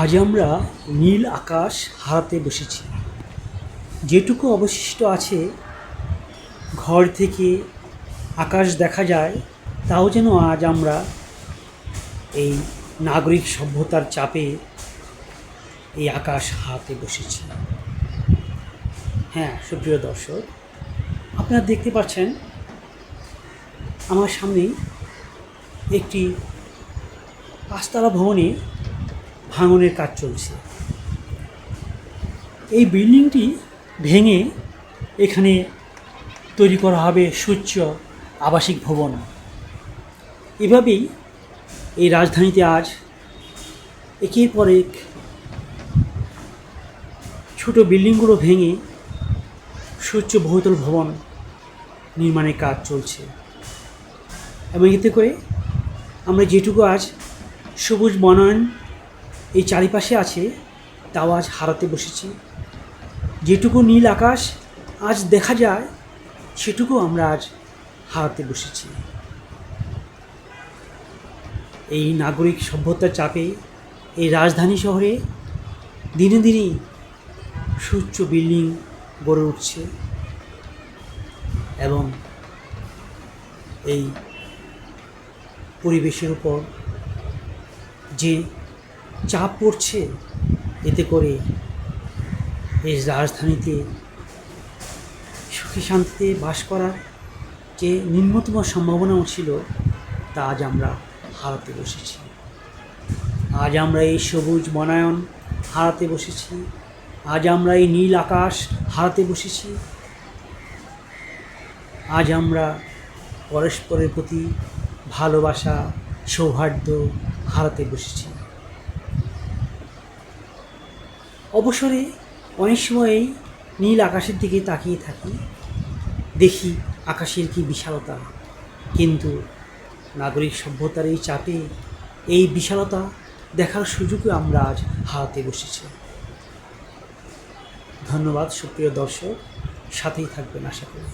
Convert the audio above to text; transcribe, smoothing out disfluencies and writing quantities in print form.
আজ আমরা নীল আকাশ হারাতে বসেছি। যেটুকু অবশিষ্ট আছে ঘর থেকে আকাশ দেখা যায়, তাও যেন আজ আমরা এই নাগরিক সভ্যতার চাপে এই আকাশ হারাতে বসেছি। হ্যাঁ, সুপ্রিয় দর্শক, আপনারা দেখতে পাচ্ছেন আমার সামনেই একটি পাঁচতলা ভবনে ভাঙনের কাজ চলছে। এই বিল্ডিংটি ভেঙে এখানে তৈরি করা হবে সুউচ্চ আবাসিক ভবন। এভাবেই এই রাজধানীতে আজ একের পর এক ছোটো বিল্ডিংগুলো ভেঙে সুউচ্চ বহুতল ভবন নির্মাণের কাজ চলছে। এবং এতে করে আমরা যেটুকু আজ সবুজ বনায়ন এই চারিপাশে আছে তাও আজ হারাতে বসেছি। যেটুকু নীল আকাশ আজ দেখা যায় সেটুকু আমরা আজ হারাতে বসেছি। এই নাগরিক সভ্যতার চাপে এই রাজধানী শহরে দিনে দিনে সুউচ্চ বিল্ডিং গড়ে উঠছে এবং এই পরিবেশের উপর যে চাপ পড়ছে, এতে করে এই রাজধানীতে সুখে শান্তিতে বাস করার যে ন্যূনতম সম্ভাবনাও ছিল তা আজ আমরা হারাতে বসেছি। আজ আমরা এই সবুজ বনায়ন হারাতে বসেছি। আজ আমরা এই নীল আকাশ হারাতে বসেছি। আজ আমরা পরস্পরের প্রতি ভালোবাসা, সৌহার্দ্য হারাতে বসেছি। অবসরে অনেক সময়ই নীল আকাশের দিকে তাকিয়ে থাকি, দেখি আকাশের কি বিশালতা, কিন্তু নাগরিক সভ্যতার এই চাপে এই বিশালতা দেখার সুযোগও আমরা আজ হারাতে বসেছি। ধন্যবাদ সুপ্রিয় দর্শক, সাথেই থাকবেন আশা করি।